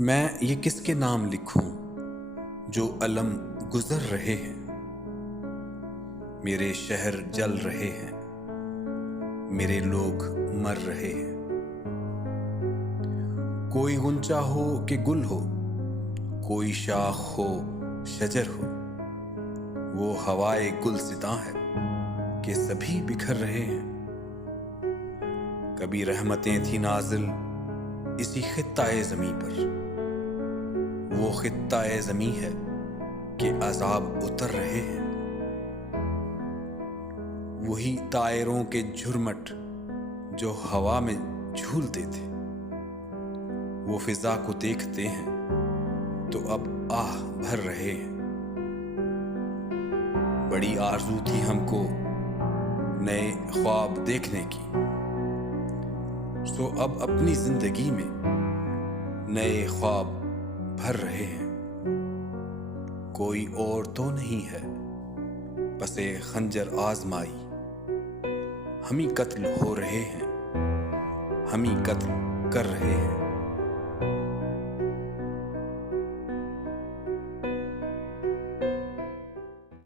मैं ये किसके नाम लिखूं जो अलम गुजर रहे हैं। मेरे शहर जल रहे हैं, मेरे लोग मर रहे हैं। कोई गुंचा हो कि गुल हो, कोई शाख हो शजर हो, वो हवाए गुलसितां है कि सभी बिखर रहे हैं। कभी रहमतें थी नाजिल इसी खित्ताए ज़मीं पर, वो खित्ताए ज़मीं है कि अज़ाब उतर रहे हैं। वही तायरों के झुरमट जो हवा में झूलते थे, वो फिजा को देखते हैं तो अब आह भर रहे हैं। बड़ी आरज़ू थी हमको नए ख्वाब देखने की, सो अब अपनी जिंदगी में नए ख्वाब भर रहे हैं। कोई और तो नहीं है बसे खंजर आजमाई, हम ही कत्ल हो रहे हैं, हम ही कत्ल कर रहे हैं।